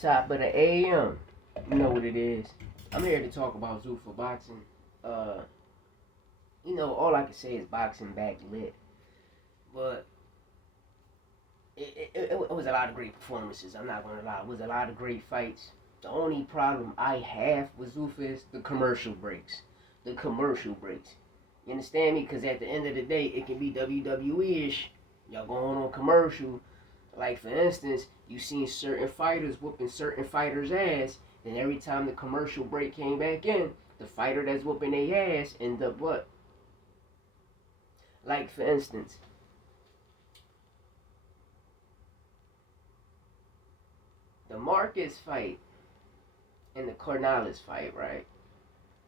Top of the AM. You know what it is. I'm here to talk about Zuffa boxing. Uh, all I can say is boxing back lit. But it was a lot of great performances. I'm not gonna lie. It was a lot of great fights. The only problem I have with Zuffa is the commercial breaks. The commercial breaks. You understand me? Because at the end of the day, it can be WWE-ish. Y'all going on commercial. Like, for instance, you seen certain fighters whooping certain fighters' ass, and every time the commercial break came back in, the fighter that's whooping their ass end up what? Like, for instance, the Marcus fight and the Cornales fight, right?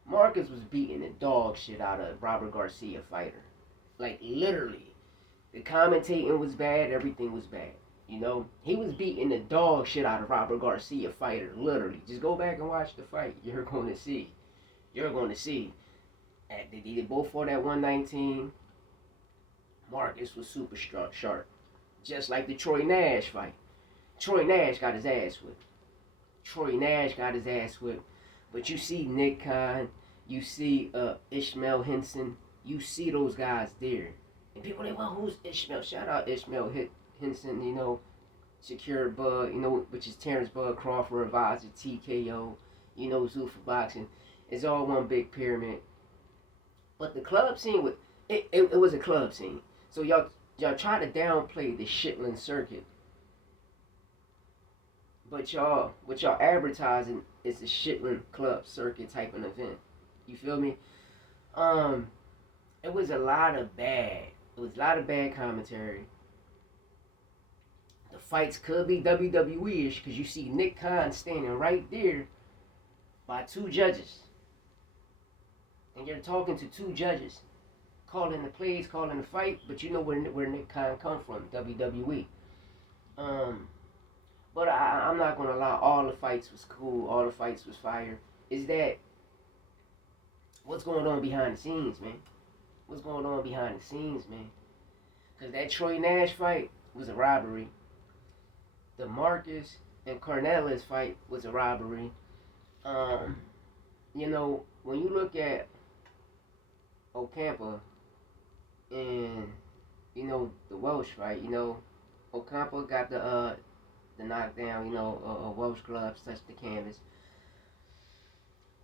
Marcus was beating the dog shit out of Robert Garcia fighter. Like, literally. The commentating was bad, everything was bad. He was beating the dog shit out of Robert Garcia fighter, literally. Just go back and watch the fight. You're going to see. You're going to see. They did both fought at 119. Marcus was super sharp. Just like the Troy Nash fight. Troy Nash got his ass whipped. Troy Nash got his ass whipped. But you see Nick Khan, you see Ishmael Henson, you see those guys there. And people, well, who's Ishmael? Shout out Ishmael Henson, Secure Bud, which is Terrence Bud Crawford, advisor, TKO, Zuffa Boxing. It's all one big pyramid. But the club scene, it was a club scene. So y'all try to downplay the Shitland circuit. But what y'all advertising is the Shitland club circuit type of event. You feel me? It was a lot of bad. It was a lot of bad commentary. The fights could be WWE-ish because you see Nick Khan standing right there by two judges. And you're talking to two judges. Calling the plays, calling the fight, but you know where Nick Khan come from, WWE. But I'm not going to lie, all the fights was cool, all the fights was fire. Is that what's going on behind the scenes, man? What's going on behind the scenes, man? Because that Troy Nash fight was a robbery. The Marcus and Cornales fight was a robbery. When you look at Ocampo and, the Walsh fight, Ocampo got the knockdown, Walsh gloves touched the canvas.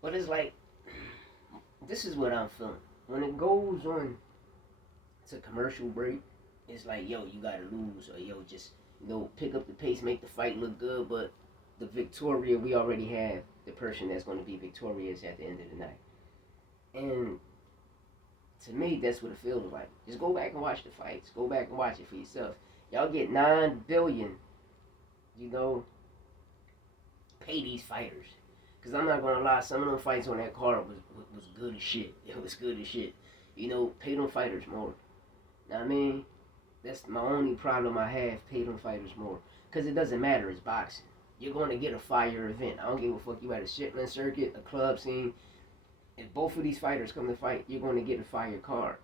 But it's like, this is what I'm feeling. When it goes on to commercial break, it's like, yo, you gotta lose, or yo, just, pick up the pace, make the fight look good, but the Victoria, we already have the person that's going to be victorious at the end of the night. And to me, that's what it feels like. Just go back and watch the fights. Go back and watch it for yourself. Y'all get $9 billion, pay these fighters. Because I'm not going to lie, some of them fights on that card was good as shit. It was good as shit. Pay them fighters more. Know what I mean? That's my only problem I have. Pay them fighters more. Because it doesn't matter. It's boxing. You're going to get a fire event. I don't give a fuck. You at a Shitland circuit, a club scene. If both of these fighters come to fight, you're going to get a fire card.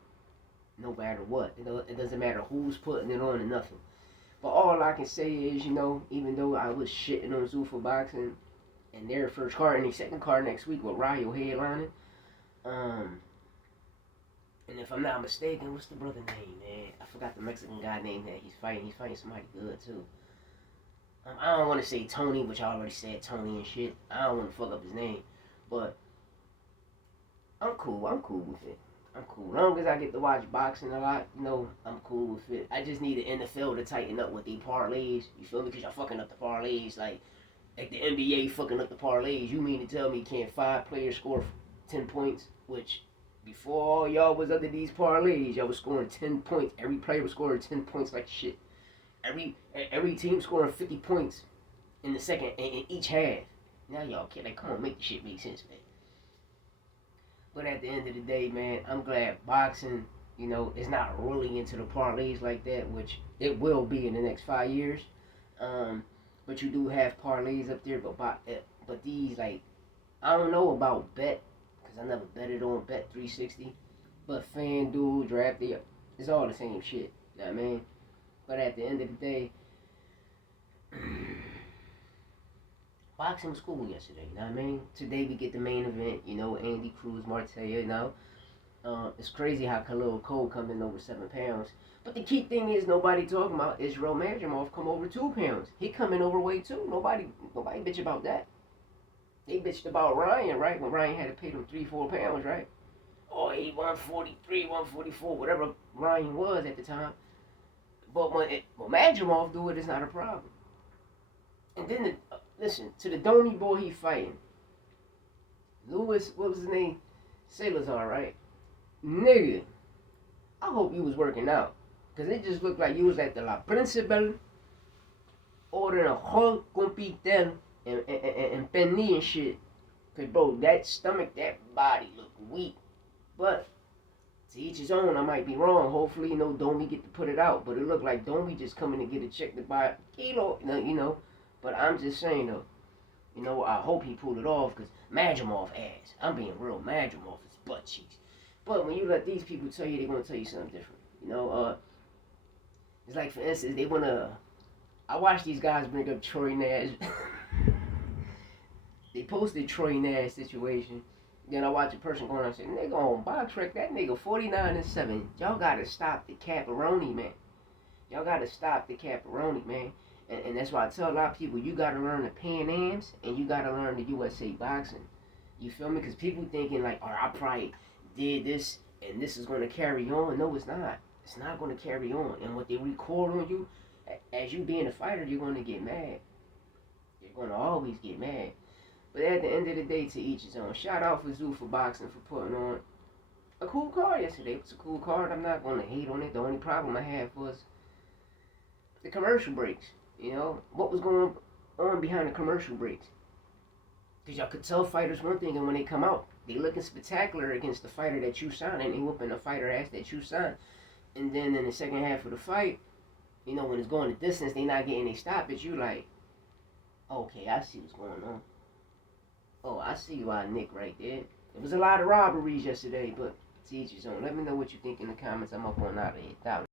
No matter what. It doesn't matter who's putting it on or nothing. But all I can say is, even though I was shitting on Zuffa Boxing and their first card and their second card next week with Ryo headlining, and if I'm not mistaken, what's the brother name, man? I forgot the Mexican guy name that he's fighting. He's fighting somebody good, too. I don't want to say Tony, which I already said Tony and shit. I don't want to fuck up his name. But I'm cool. I'm cool with it. I'm cool. As long as I get to watch boxing a lot, I'm cool with it. I just need the NFL to tighten up with the parlays. You feel me? Because y'all fucking up the parlays. Like the NBA fucking up the parlays. You mean to tell me can't 5 players score 10 points? Which, before y'all was under these parlays, y'all was scoring 10 points. Every player was scoring 10 points like shit. Every team scoring 50 points in the second, in each half. Now y'all can't. Like, come on, make the shit make sense, man. But at the end of the day, man, I'm glad boxing, is not really into the parlays like that, which it will be in the next 5 years. But you do have parlays up there, but these, like, I don't know about Bet, because I never betted on Bet 360, but FanDuel, Drafty, it's all the same shit, you know what I mean? But at the end of the day, boxing was cool yesterday, you know what I mean? Today we get the main event, Andy Cruz, Martella. It's crazy how Khalil Cole come in over 7 pounds. But the key thing is nobody talking about Israel Madrimov come over 2 pounds. He come in overweight too. Nobody bitch about that. They bitched about Ryan, right? When Ryan had to pay them 3-4 pounds, right? Oh, he 143, 144, whatever Ryan was at the time. But when Madrimov do it, it's not a problem. And then listen to the Domi boy he fighting. Lewis, what was his name? Salazar, right? Nigga, I hope you was working out. Because it just looked like you was at the La Principal ordering a whole compitel and penny and shit. Because, bro, that stomach, that body look weak. But to each his own, I might be wrong. Hopefully, Domi get to put it out. But it looked like Domi just coming to get a check to buy a kilo, But I'm just saying, though, I hope he pulled it off because Madrimov ass. I'm being real. Madrimov is butt cheeks. But when you let these people tell you, they're going to tell you something different. It's like, for instance, they want to... I watch these guys bring up Troy Nash. They posted Troy Nash situation. Then I watch a person going on and say, nigga on box rec, that nigga 49-7. Y'all got to stop the caparoni, man. Y'all got to stop the caparoni, man. And that's why I tell a lot of people, you got to learn the Pan Ams and you got to learn the USA boxing. You feel me? Because people thinking like, oh, I probably did this and this is going to carry on. No, it's not. It's not going to carry on. And what they record on you, as you being a fighter, you're going to get mad. You're going to always get mad. But at the end of the day, to each his own. Shout out for Zuffa Boxing for putting on a cool card yesterday. It was a cool card. I'm not going to hate on it. The only problem I had was the commercial breaks. What was going on behind the commercial breaks. Because y'all could tell fighters one thing, and when they come out, they looking spectacular against the fighter that you signed, and they whooping the fighter ass that you signed. And then in the second half of the fight, when it's going the distance, they not getting a stoppage. You like, okay, I see what's going on. Oh, I see why Nick right there. It was a lot of robberies yesterday, but to each his own. Let me know what you think in the comments. I'm up on out of here.